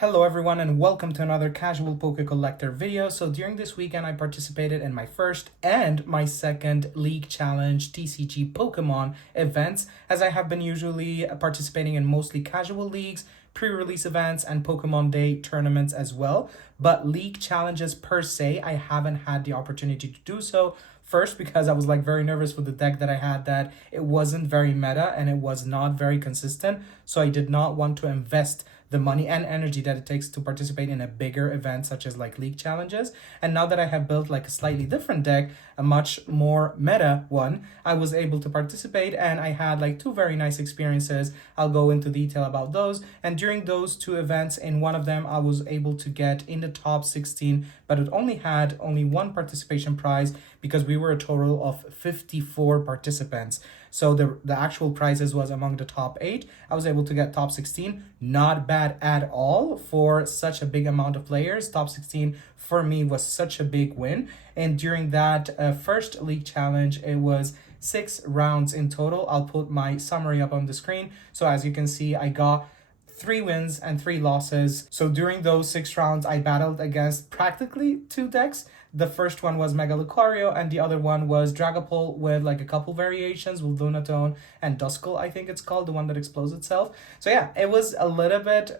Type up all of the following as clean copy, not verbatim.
Hello everyone and welcome to another casual Poke Collector video. So during this weekend I participated in my first and my second League Challenge TCG Pokemon events, as I have been usually participating in mostly casual leagues, pre-release events, and Pokemon Day tournaments as well. But League Challenges per se, I haven't had the opportunity to do so. First, because I was very nervous with the deck that I had, that it wasn't very meta and it was not very consistent. So I did not want to invest the money and energy that it takes to participate in a bigger event such as League Challenges. And now that I have built a slightly different deck, a much more meta one, I was able to participate and I had two very nice experiences. I'll go into detail about those. And during those two events, in one of them I was able to get in the top 16, but it only had one participation prize because we were a total of 54 participants. So the actual prizes was among the top 8. I was able to get top 16. Not bad at all for such a big amount of players. Top 16 for me was such a big win. And during that first League Challenge, it was 6 rounds in total. I'll put my summary up on the screen. So as you can see, I got 3 wins and 3 losses. So during those 6 rounds, I battled against practically 2 decks. The first one was Mega Lucario, and the other one was Dragapult with a couple variations with Lunatone and Duskull, I think it's called, the one that explodes itself. So yeah, it was a little bit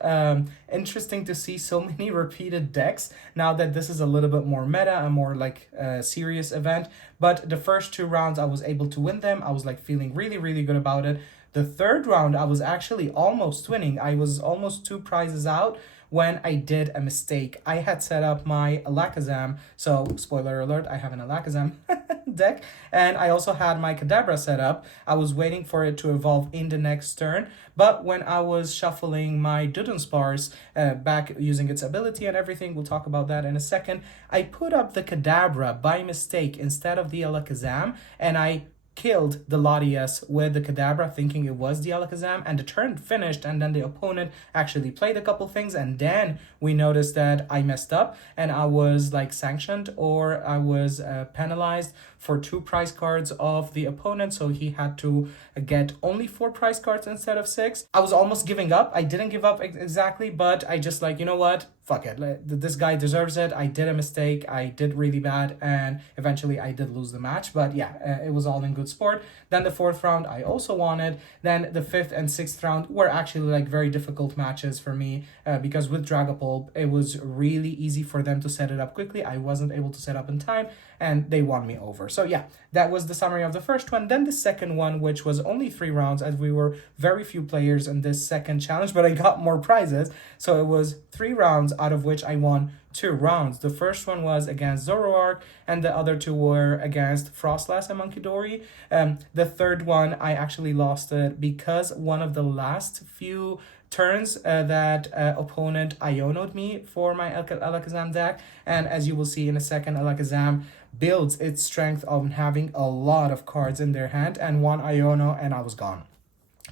interesting to see so many repeated decks now that this is a little bit more meta, a more serious event. But the first 2 rounds, I was able to win them. I was feeling really, really good about it. The third round, I was actually almost winning. I was almost 2 prizes out when I did a mistake. I had set up my Alakazam, so spoiler alert, I have an Alakazam deck, and I also had my Kadabra set up. I was waiting for it to evolve in the next turn, but when I was shuffling my Dudunsparce back using its ability and everything, we'll talk about that in a second, I put up the Kadabra by mistake instead of the Alakazam, and I killed the Latias with the Kadabra thinking it was the Alakazam, and the turn finished, and then the opponent actually played a couple things, and then we noticed that I messed up and I was sanctioned, or I was penalized for 2 prize cards of the opponent, so he had to get only 4 prize cards instead of 6. I was almost giving up. I didn't give up exactly, but I just you know what, fuck it, this guy deserves it. I did a mistake, I did really bad, and eventually I did lose the match, but yeah, it was all in good sport. Then the 4th round I also won it. Then the 5th and 6th round were actually very difficult matches for me, because with Dragapult it was really easy for them to set it up quickly. I wasn't able to set up in time and they won me over. So yeah, that was the summary of the first one. Then the second one, which was only 3 rounds, as we were very few players in this second challenge, but I got more prizes. So it was 3 rounds, out of which I won 2 rounds. The first one was against Zoroark, and the other 2 were against Frostlass and Munkidori. The third one, I actually lost it because one of the last few turns that opponent Iono'd me for my Alakazam deck, and as you will see in a second, Alakazam builds its strength on having a lot of cards in their hand, and one Iono and I was gone.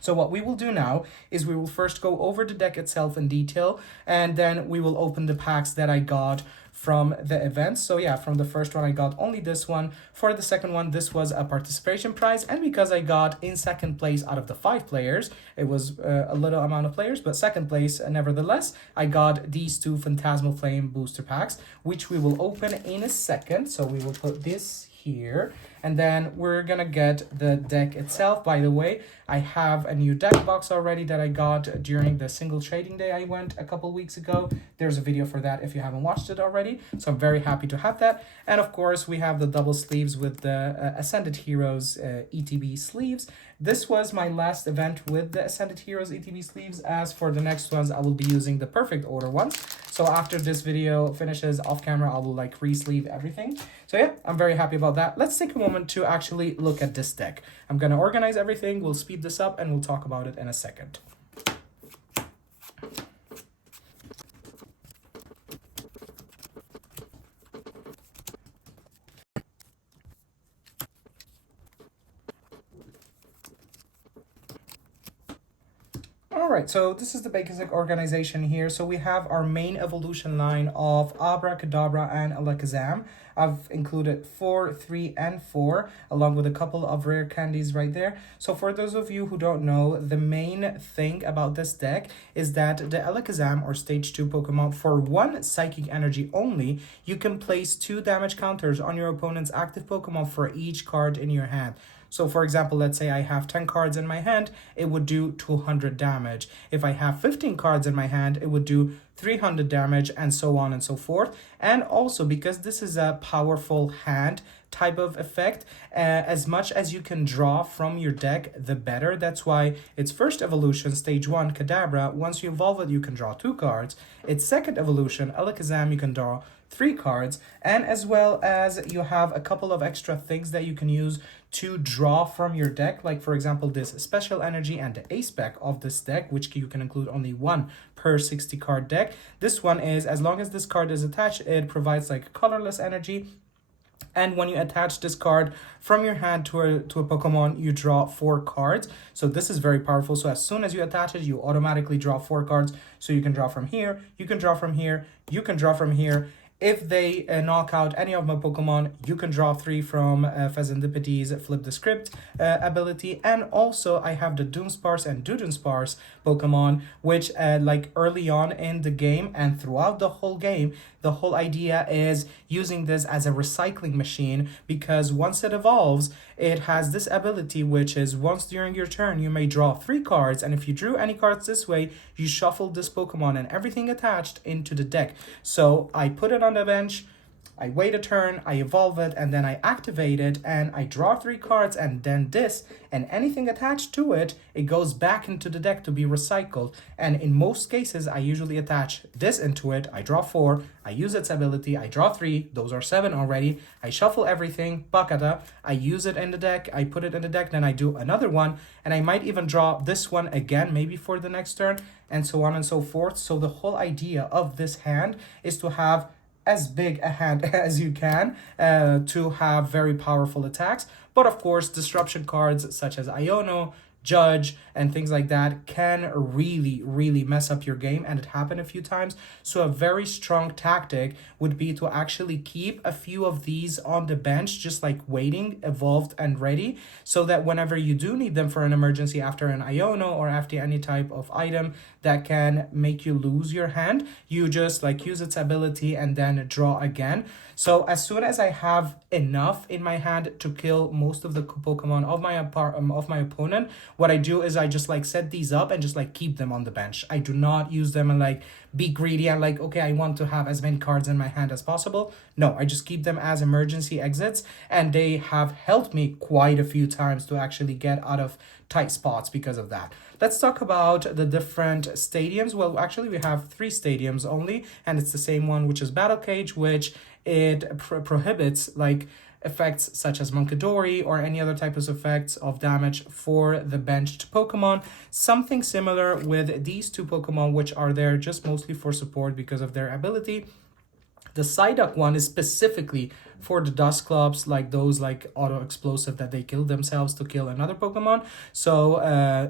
So what we will do now is we will first go over the deck itself in detail, and then we will open the packs that I got from the events. So yeah, from the first one I got only this one. For the second one, this was a participation prize, and because I got in second place out of the 5 players, it was a little amount of players, but second place nevertheless, I got these 2 Phantasmal Flame booster packs, which we will open in a second. So we will put this here, and then we're gonna get the deck itself. By the way, I have a new deck box already that I got during the single trading day I went a couple weeks ago. There's a video for that if you haven't watched it already, so I'm very happy to have that. And of course we have the double sleeves with the Ascended Heroes ETB sleeves. This was my last event with the Ascended Heroes ETB sleeves. As for the next ones, I will be using the Perfect Order ones. So after this video finishes off camera, I will re-sleeve everything. So yeah, I'm very happy about that. Let's take a moment to actually look at this deck. I'm gonna organize everything, we'll speed this up, and we'll talk about it in a second. All right, so this is the basic organization here. So we have our main evolution line of Abracadabra and Alakazam. I've included 4, 3, and 4, along with a couple of rare candies right there. So for those of you who don't know, the main thing about this deck is that the Alakazam or Stage 2 Pokemon, for 1 Psychic Energy only, you can place 2 damage counters on your opponent's active Pokemon for each card in your hand. So for example, let's say I have 10 cards in my hand, it would do 200 damage. If I have 15 cards in my hand, it would do 300 damage, and so on and so forth. And also, because this is a powerful hand type of effect, as much as you can draw from your deck, the better. That's why its first evolution, Stage 1, Kadabra, once you evolve it, you can draw 2 cards. Its second evolution, Alakazam, you can draw 3 cards, and as well as you have a couple of extra things that you can use to draw from your deck, like for example this special energy and the ace spec of this deck, which you can include only 1 per 60 card deck. This one is, as long as this card is attached, it provides like colorless energy. And when you attach this card from your hand to a Pokemon, you draw 4 cards. So this is very powerful. So as soon as you attach it, you automatically draw 4 cards. So you can draw from here, you can draw from here, you can draw from here. If they knock out any of my Pokemon, you can draw 3 from Phesandipity's Flip the Script ability. And also I have the Dunsparce and Dudunsparce Pokemon, which like early on in the game and throughout the whole game, the whole idea is using this as a recycling machine, because once it evolves, it has this ability, which is once during your turn, you may draw 3 cards. And if you drew any cards this way, you shuffle this Pokemon and everything attached into the deck. So I put it on the bench, I wait a turn, I evolve it, and then I activate it, and I draw 3 cards, and then this, and anything attached to it, it goes back into the deck to be recycled. And in most cases, I usually attach this into it, I draw 4, I use its ability, I draw 3, those are 7 already, I shuffle everything, bakata, I use it in the deck, I put it in the deck, then I do another one, and I might even draw this one again, maybe for the next turn, and so on and so forth. So the whole idea of this hand is to have as big a hand as you can to have very powerful attacks. But of course, disruption cards such as Iono, Judge, and things like that can really mess up your game, and it happened a few times. So a very strong tactic would be to actually keep a few of these on the bench, just like waiting, evolved and ready, so that whenever you do need them for an emergency after an Iono or after any type of item that can make you lose your hand, you just like use its ability and then draw again. So as soon as I have enough in my hand to kill most of the Pokemon of my opponent, what I do is I just like set these up and just like keep them on the bench. I do not use them and like be greedy and like, okay, I want to have as many cards in my hand as possible. No, I just keep them as emergency exits, and they have helped me quite a few times to actually get out of tight spots because of that. Let's talk about the different stadiums. Well, actually we have 3 stadiums only, and it's the same one, which is Battle Cage, which it prohibits like effects such as Munkidori or any other types of effects of damage for the benched Pokemon. Something similar with these 2 Pokemon, which are there just mostly for support because of their ability. The Psyduck one is specifically for the Dusclops, like those like auto-explosive that they kill themselves to kill another Pokemon. So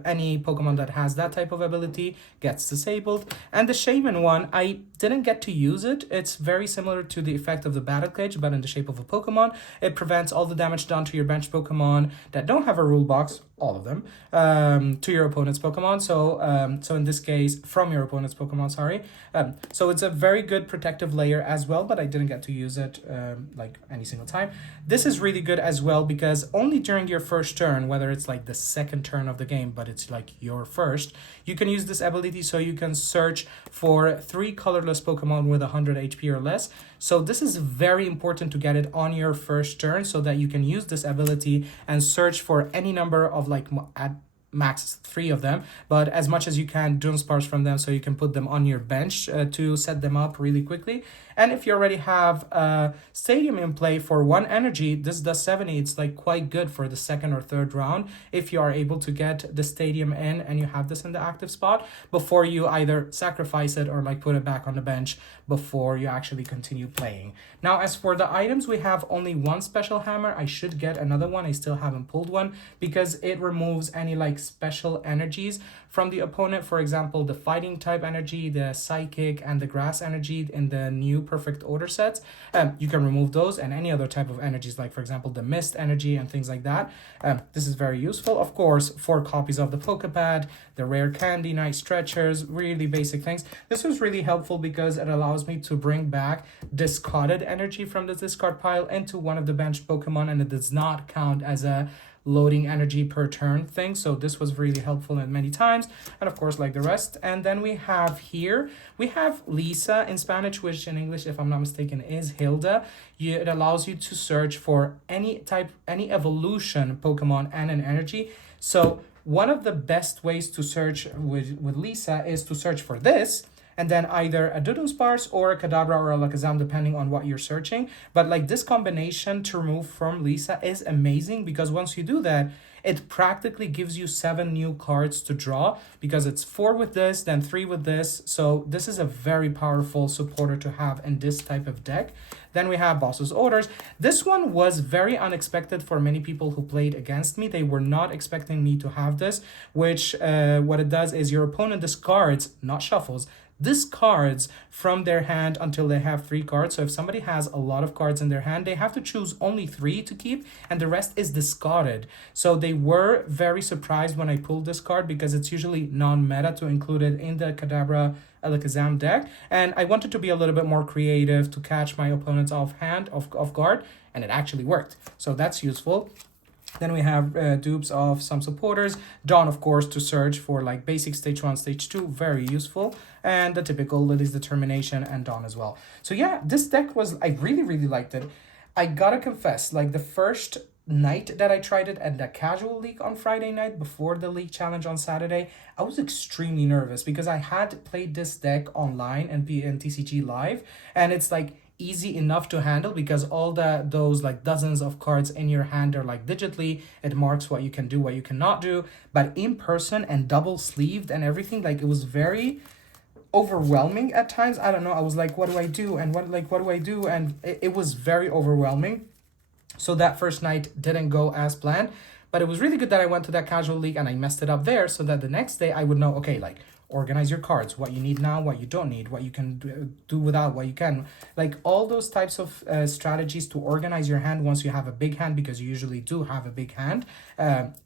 any Pokemon that has that type of ability gets disabled. And the Shaman one, I didn't get to use it. It's very similar to the effect of the Battle Cage, but in the shape of a Pokemon. It prevents all the damage done to your bench Pokemon that don't have a rule box, all of them, to your opponent's Pokemon. So in this case, from your opponent's Pokemon, sorry. So it's a very good protective layer as well, but I didn't get to use it like any single time. This is really good as well because only during your first turn, whether it's like the second turn of the game, but it's like your first, you can use this ability so you can search for 3 colorless Pokemon with 100 HP or less. So this is very important to get it on your first turn so that you can use this ability and search for any number of like at max 3 of them, but as much as you can Dunsparce from them so you can put them on your bench to set them up really quickly. And if you already have a Stadium in play for 1 energy, this does 70. It's like quite good for the second or third round if you are able to get the Stadium in and you have this in the active spot before you either sacrifice it or like put it back on the bench before you actually continue playing. Now, as for the items, we have only 1 special hammer. I should get another one. I still haven't pulled one because it removes any like special energies from the opponent. For example, the fighting type energy, the psychic, and the grass energy in the new perfect order sets. You can remove those and any other type of energies, like for example the mist energy and things like that. This is very useful. Of course, 4 copies of the Pokepad, the rare candy, night stretchers, really basic things. This was really helpful because it allows me to bring back discarded energy from the discard pile into one of the bench Pokemon, and it does not count as a loading energy per turn thing. So this was really helpful in many times, and of course like the rest. And then we have here, we have Lisa in Spanish, which in English, if I'm not mistaken, is Hilda. It allows you to search for any type, any evolution Pokemon and an energy. So one of the best ways to search with Lisa is to search for this, and then either a Dudunsparce or a Kadabra or a Alakazam, depending on what you're searching. But like this combination to remove from Lisa is amazing, because once you do that, it practically gives you 7 new cards to draw, because it's 4 with this, then 3 with this. So this is a very powerful supporter to have in this type of deck. Then we have Boss's Orders. This one was very unexpected for many people who played against me. They were not expecting me to have this, which what it does is your opponent discards, not shuffles, discards from their hand until they have 3 cards. So if somebody has a lot of cards in their hand, they have to choose only 3 to keep, and the rest is discarded. So they were very surprised when I pulled this card, because it's usually non-meta to include it in the Kadabra Alakazam deck, and I wanted to be a little bit more creative to catch my opponents off guard, and it actually worked. So that's useful. Then we have dupes of some supporters. Dawn, of course, to search for like basic stage 1, stage 2, very useful. And the typical Lily's Determination and Dawn as well. So yeah, this deck was, I really liked it. I gotta confess, like the first night that I tried it at the casual league on Friday night before the league challenge on Saturday, I was extremely nervous because I had played this deck online and TCG live, and it's like easy enough to handle because all those like dozens of cards in your hand are like digitally, it marks what you can do, what you cannot do. But in person and double sleeved and everything, like it was very overwhelming at times. I don't know, I was like, what do I do, and what do I do, and it was very overwhelming. So that first night didn't go as planned, but it was really good that I went to that casual league and I messed it up there, so that the next day I would know, okay, like organize your cards, what you need now, what you don't need, what you can do without, what you can, like all those types of strategies to organize your hand once you have a big hand, because you usually do have a big hand.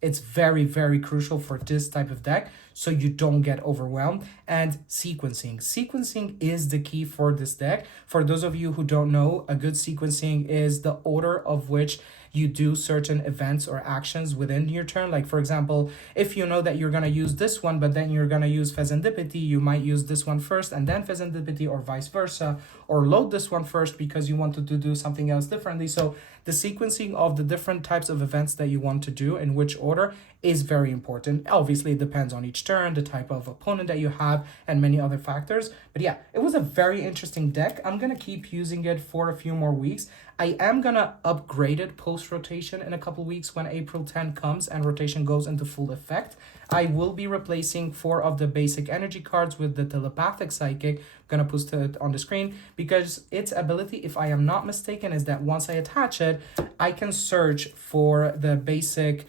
It's very crucial for this type of deck, so you don't get overwhelmed. And sequencing is the key for this deck. For those of you who don't know, a good sequencing is the order of which you do certain events or actions within your turn. Like for example, if you know that you're going to use this one, but then you're going to use Pheasantipity, you might use this one first and then Pheasantipity, or vice versa, or load this one first because you wanted to do something else differently. So the sequencing of the different types of events that you want to do in which order is very important. Obviously, it depends on each turn, the type of opponent that you have, and many other factors. But yeah, it was a very interesting deck. I'm going to keep using it for a few more weeks. I am going to upgrade it post-rotation in a couple weeks when April 10 comes and rotation goes into full effect. I will be replacing 4 of the basic energy cards with the telepathic psychic. I'm going to post it on the screen because its ability, if I am not mistaken, is that once I attach it, I can search for the basic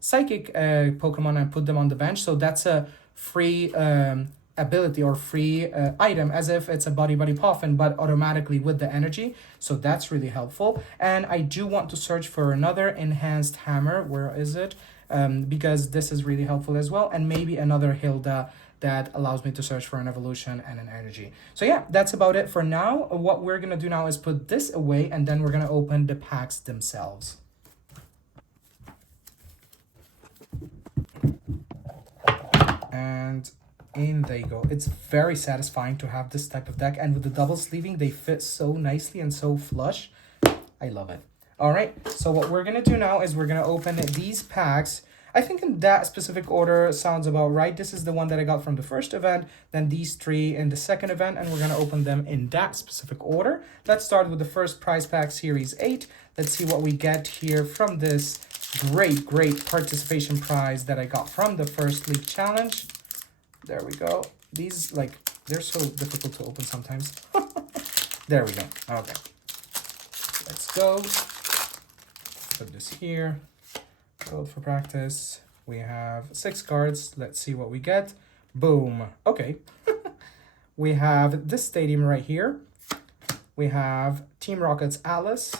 psychic Pokemon and put them on the bench. So that's a free ability or free item, as if it's a Buddy Puffin, but automatically with the energy. So that's really helpful. And I do want to search for another enhanced hammer. Where is it? Because this is really helpful as well. And maybe another Hilda that allows me to search for an evolution and an energy. So yeah, that's about it for now. What we're going to do now is put this away, and then we're going to open the packs themselves. And in they go. It's very satisfying to have this type of deck, and with the double sleeving, they fit so nicely and so flush. I love it. All right, so what we're going to do now is we're going to open these packs. I think in that specific order sounds about right. This is the one that I got from the first event, then these 3 in the second event, and we're going to open them in that specific order. Let's start with the first prize pack, Series 8. Let's see what we get here from this great participation prize that I got from the first league challenge. There we go. These, like, they're so difficult to open sometimes. There we go. Okay. Let's go. Put this here. Code for practice. We have 6 cards. Let's see what we get. Boom. Okay. We have this stadium right here. We have Team Rocket's Alice.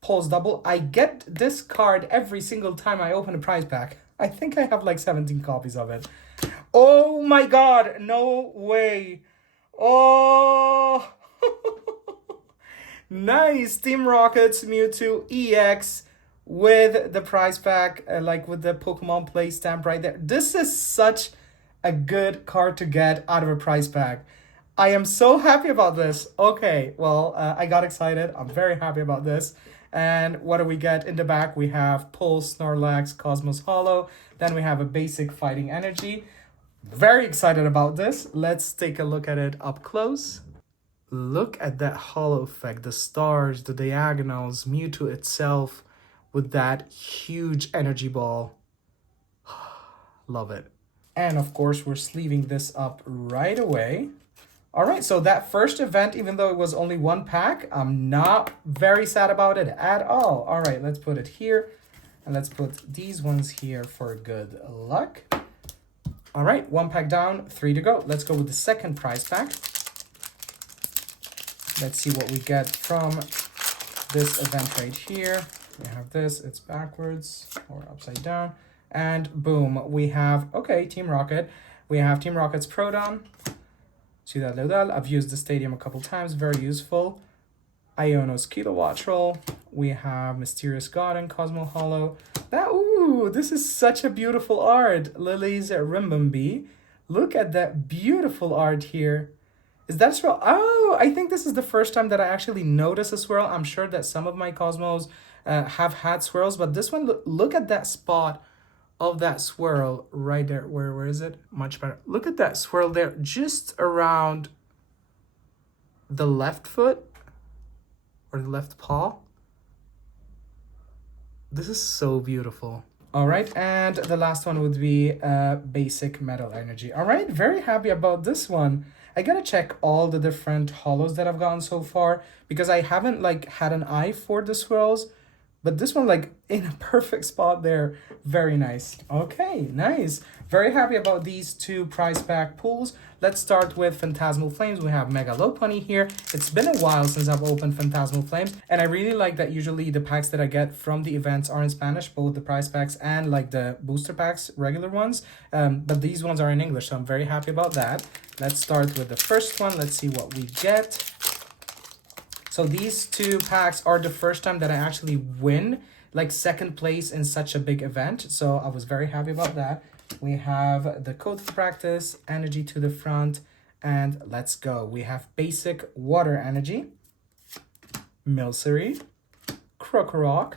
Pulse double. I get this card every single time I open a prize pack. I think I have like 17 copies of it. Oh my god. No way. Oh. Nice. Team Rocket's Mewtwo EX with the prize pack, like with the Pokemon play stamp right there. This is such a good card to get out of a prize pack. I am so happy about this. Okay, well, I got excited. I'm very happy about this. And what do we get in the back? We have Pulse, Snorlax, Cosmos Hollow. Then we have a basic Fighting Energy. Very excited about this. Let's take a look at it up close. Look at that hollow effect, the stars, the diagonals, Mewtwo itself with that huge energy ball. Love it. And of course, we're sleeving this up right away. All right, so that first event, even though it was only 1 pack, I'm not very sad about it at all. All right, let's put it here. And let's put these ones here for good luck. All right, 1 pack down, 3 to go. Let's go with the second prize pack. Let's see what we get from this event right here. We have this, it's backwards or upside down. And boom, we have, okay, Team Rocket. We have Team Rocket's Proton. Ciudad Leudal. I've used the stadium a couple times, very useful. Iono's Kilowattrel. We have Mysterious Garden, Cosmo Hollow. Ooh, this is such a beautiful art. Lily's Rimbombi. Look at that beautiful art here. Is that swirl? Oh, I think this is the first time that I actually notice a swirl. I'm sure that some of my Cosmos have had swirls, but this one, look at that spot of that swirl right there. Where is it? Much better. Look at that swirl there, just around the left foot or the left paw. This is so beautiful. All right, and the last one would be basic metal energy. All right, very happy about this one. I gotta check all the different hollows that I've gotten so far because I haven't like had an eye for the swirls. But this one, like, in a perfect spot there. Very nice. Okay, nice. Very happy about these 2 prize pack pulls. Let's start with Phantasmal Flames. We have Mega Lopunny here. It's been a while since I've opened Phantasmal Flames. And I really like that usually the packs that I get from the events are in Spanish, both the prize packs and like the booster packs, regular ones. But these ones are in English, so I'm very happy about that. Let's start with the first one. Let's see what we get. So these 2 packs are the first time that I actually win like 2nd place in such a big event. So I was very happy about that. We have the Code for Practice, Energy to the Front, and let's go. We have basic Water Energy, Milcery, Krokorok,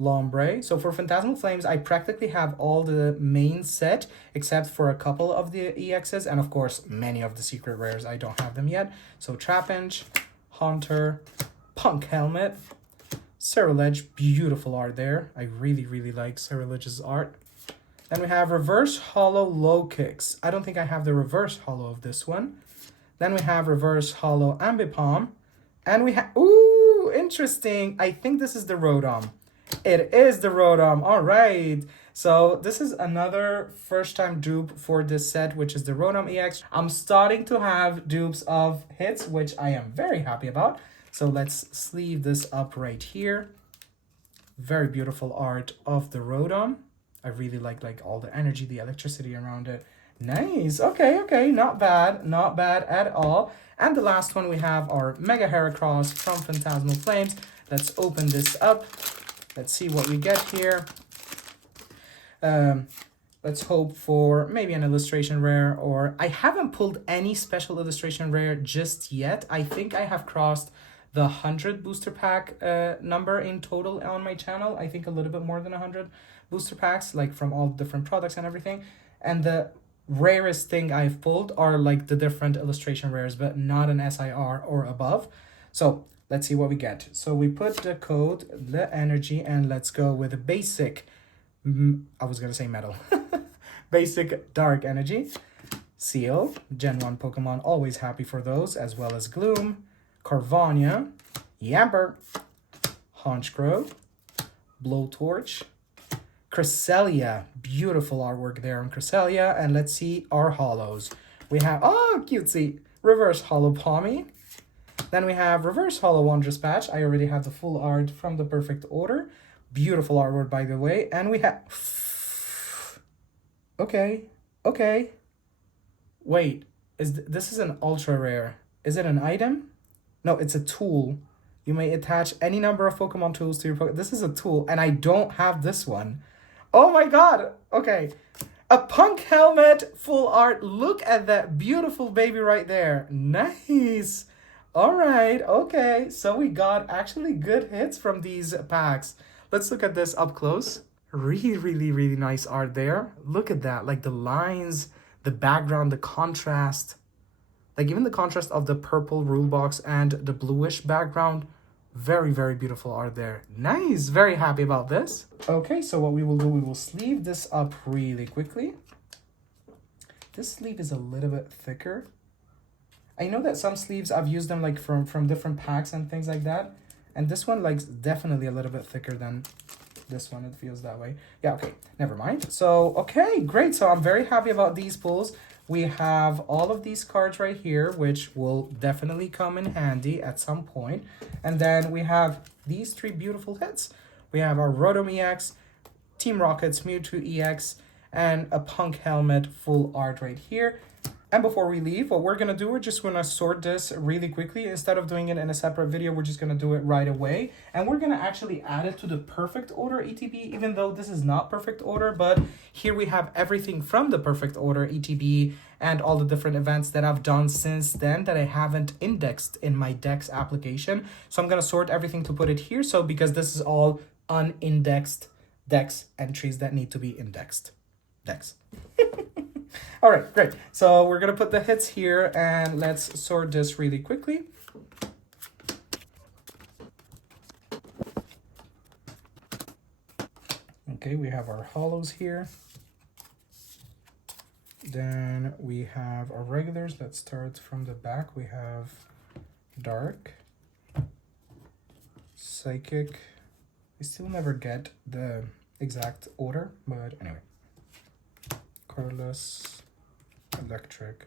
Lombre. So for Phantasmal Flames, I practically have all the main set except for a couple of the EXs and of course many of the secret rares. I don't have them yet. So Trapinch, Haunter, Punk Helmet, Ceruledge, beautiful art there. I really like Ceruledge's art. Then we have Reverse Hollow Low Kicks. I don't think I have the Reverse Hollow of this one. Then we have Reverse Hollow Ambipom. And we have, ooh, interesting. I think this is the Rotom. It is the Rotom, all right. So this is another first time dupe for this set, which is the Rotom EX. I'm starting to have dupes of hits, which I am very happy about. So let's sleeve this up right here. Very beautiful art of the Rotom. I really like all the energy, the electricity around it. Nice, okay, not bad at all. And the last one we have our Mega Heracross from Phantasmal Flames. Let's open this up. Let's see what we get here. Let's hope for maybe an illustration rare, or I haven't pulled any special illustration rare just yet. I think I have crossed the 100 booster pack number in total on my channel. I think a little bit more than 100 booster packs, like from all different products and everything. And the rarest thing I've pulled are like the different illustration rares, but not an SIR or above. So let's see what we get. So we put the code, the energy, and let's go with a basic, I was gonna say metal, basic dark energy. Seal, Gen 1 Pokemon, always happy for those, as well as Gloom, Carvania, Yamper, Honchkrow, Blowtorch, Cresselia. Beautiful artwork there on Cresselia. And let's see our holos. We have, oh, cutesy, reverse holo Palmy. Then we have reverse holo Wondrous Patch. I already have the full art from the Perfect Order. Beautiful artwork, by the way. And we have, okay. Wait, this is an ultra rare. Is it an item? No, it's a tool. You may attach any number of Pokemon tools to your Pokemon. This is a tool, and I don't have this one. Oh my god. Okay. A punk helmet, full art. Look at that beautiful baby right there. Nice. All right. Okay. So we got actually good hits from these packs. Let's look at this up close. Really nice art there. Look at that. Like the lines, the background, the contrast. Like even the contrast of the purple rule box and the bluish background. Very beautiful art there. Nice. Very happy about this. Okay, so what we will do, we will sleeve this up really quickly. This sleeve is a little bit thicker. I know that some sleeves, I've used them like from different packs and things like that. And this one like definitely a little bit thicker than this one. It feels that way. Yeah, okay. Never mind. So, okay, great. So I'm very happy about these pulls. We have all of these cards right here, which will definitely come in handy at some point. And then we have these three beautiful hits. We have our Rotom EX, Team Rocket's Mewtwo EX, and a Punk Helmet full art right here. And before we leave, what we're going to do, we're just going to sort this really quickly. Instead of doing it in a separate video, we're just going to do it right away. And we're going to actually add it to the Perfect Order ETB, even though this is not Perfect Order. But here we have everything from the Perfect Order ETB and all the different events that I've done since then that I haven't indexed in my Dex application. So I'm going to sort everything to put it here. So because this is all unindexed Dex entries that need to be indexed. Dex. All right, great. So we're going to put the hits here and let's sort this really quickly. Okay, we have our holos here. Then we have our regulars. Let's start from the back. We have Dark, Psychic. I still never get the exact order, but anyway. Colorless, Electric,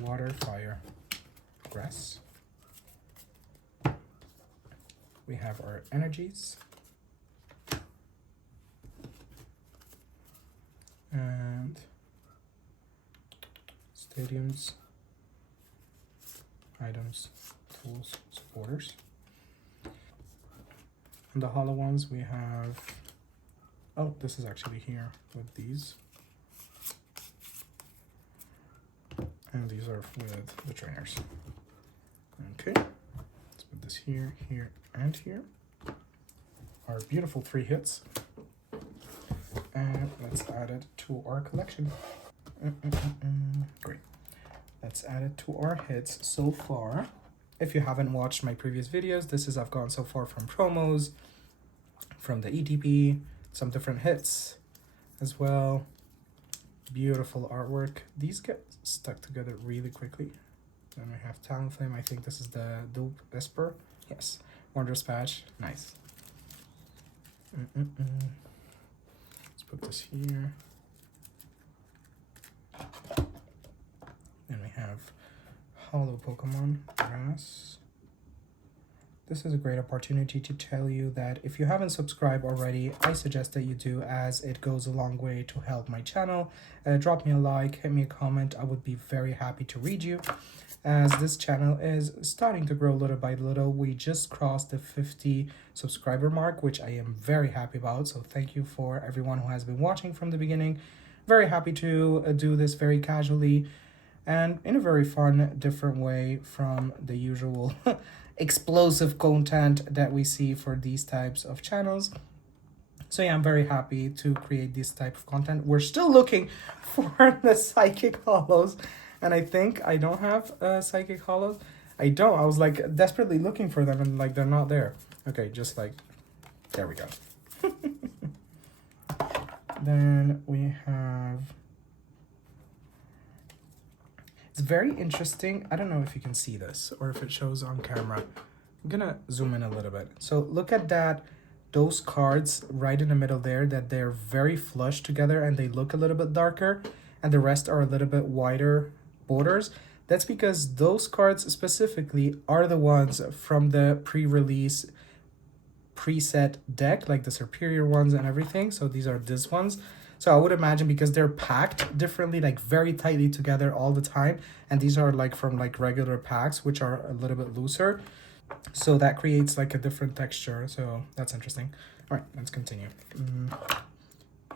Water, Fire, Grass. We have our energies. And stadiums, items, tools, supporters. And the hollow ones we have, oh, this is actually here with these. And these are with the trainers. Okay, let's put this here, here, and here. Our beautiful 3 hits. And let's add it to our collection. Great. Let's add it to our hits so far. If you haven't watched my previous videos, this is I've gone so far from promos, from the ETP, some different hits as well. Beautiful artwork. These get stuck together really quickly. Then we have Talonflame. I think this is the Dupe Esper. Yes. Wondrous Patch. Nice. Let's put this here. Then we have Holo Pokemon Grass. This is a great opportunity to tell you that if you haven't subscribed already, I suggest that you do, as it goes a long way to help my channel. Drop me a like, hit me a comment. I would be very happy to read you, as this channel is starting to grow little by little. We just crossed the 50 subscriber mark, which I am very happy about. So thank you for everyone who has been watching from the beginning. Very happy to do this very casually and in a very fun, different way from the usual explosive content that we see for these types of channels. So yeah, I'm very happy to create this type of content. We're still looking for the Psychic Holos, and I think I don't have Psychic Holos. I don't. I was like desperately looking for them and like they're not there. Okay, just like, there we go. Then we have, it's very interesting. I don't know if you can see this or if it shows on camera. I'm gonna zoom in a little bit. So look at that those cards right in the middle there, that they're very flush together and they look a little bit darker, and the rest are a little bit wider borders. That's because those cards specifically are the ones from the pre-release preset deck, like the superior ones and everything. So these are these ones. So I would imagine because they're packed differently, like very tightly together all the time, and these are like from like regular packs, which are a little bit looser. So that creates like a different texture. So that's interesting. All right, let's continue.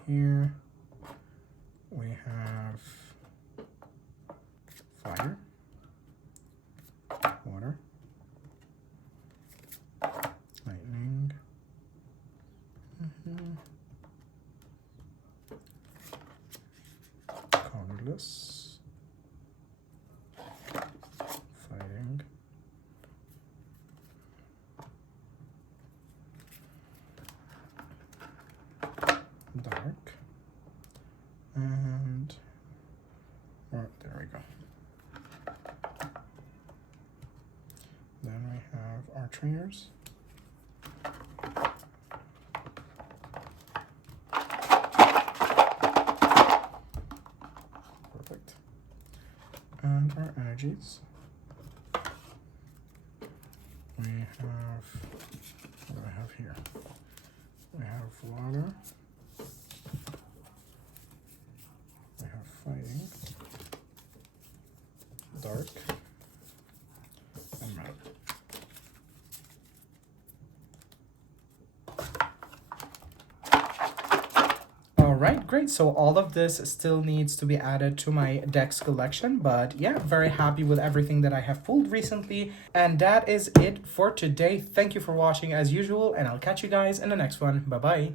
Here we have fire, water, lightning, colorless, fighting, dark, and oh, there we go. Then we have our trainers. Perfect. And our energies. We have, what do I have here? We have water. We have fighting, dark, and matter. Alright, great. So all of this still needs to be added to my Dex collection, but yeah, very happy with everything that I have pulled recently. And that is it for today. Thank you for watching as usual, and I'll catch you guys in the next one. Bye-bye.